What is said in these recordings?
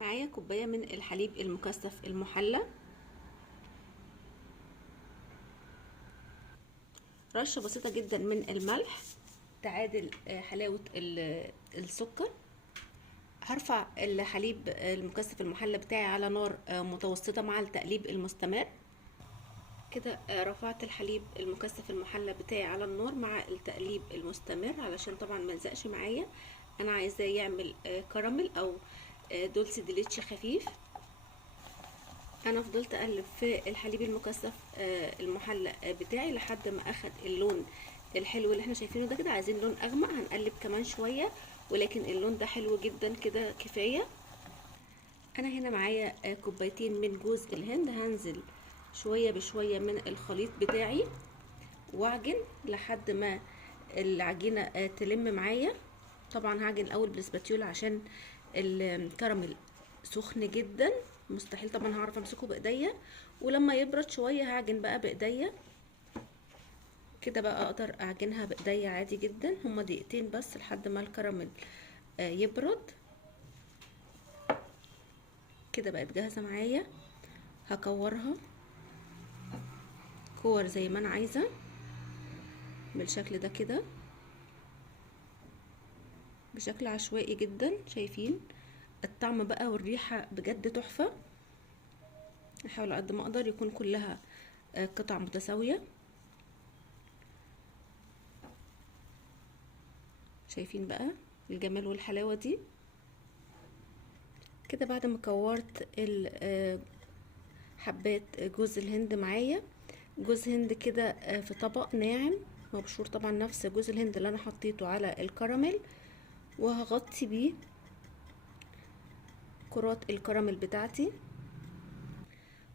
معايا كوباية من الحليب المكثف المحلى، رشة بسيطة جدا من الملح تعادل حلاوة السكر. هرفع الحليب المكثف المحلى بتاعي على نار متوسطة مع التقليب المستمر. كده رفعت الحليب المكثف المحلى بتاعي على النار مع التقليب المستمر علشان طبعا ما يلزقش معايا. انا عايزاه يعمل كراميل او دولسي ديليتش خفيف. انا فضلت اقلب في الحليب المكثف المحلى بتاعي لحد ما اخد اللون الحلو اللي احنا شايفينه ده. كده عايزين لون اغمق، هنقلب كمان شويه، ولكن اللون ده حلو جدا كده كفايه. انا هنا معايا كوبايتين من جوز الهند، هنزل شويه بشويه من الخليط بتاعي واعجن لحد ما العجينه تلم معايا. طبعا هعجن الاول بالسباتيولا عشان الكراميل سخن جدا، مستحيل طبعا هعرف امسكه بايديا، ولما يبرد شويه هعجن بقى بايديا. كده بقى اقدر اعجنها بايديا عادي جدا، هما دقيقتين بس لحد ما الكراميل يبرد. كده بقت جاهزه معايا، هكورها كور زي ما انا عايزه بالشكل ده كده، بشكل عشوائي جدا. شايفين الطعم بقى والريحه بجد تحفه. احاول قد ما اقدر يكون كلها قطع متساويه. شايفين بقى الجمال والحلاوه دي. كده بعد ما كورت حبات جوز الهند معايا، جوز هند كده في طبق ناعم مبشور، طبعا نفس جوز الهند اللي انا حطيته على الكراميل، وهغطي بيه كرات الكراميل بتاعتي.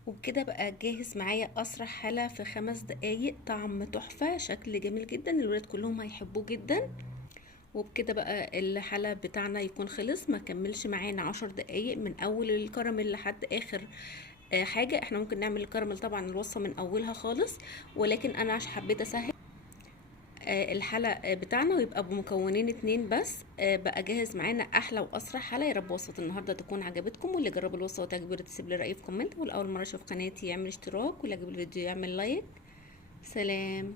وبكده بقى جاهز معايا اسرع حلا في 5 دقايق. طعم تحفة، شكل جميل جدا، الولاد كلهم هيحبوه جدا. وبكده بقى الحلا بتاعنا يكون خلص، ما كملش معانا 10 دقايق من اول الكراميل لحد اخر حاجة. احنا ممكن نعمل الكراميل طبعا الوصفة من اولها خالص، ولكن انا عشان حبيت اسهل الحلا بتاعنا ويبقى بمكونين 2 بس. بقى جاهز معانا احلى واسرع حلا. يا رب وصفة النهارده تكون عجبتكم، واللي جرب الوصفة وتعجبه تسيب لي رأيه في كومنت، والاول مرة يشوف قناتي يعمل اشتراك، واللي عجب الفيديو يعمل لايك. سلام.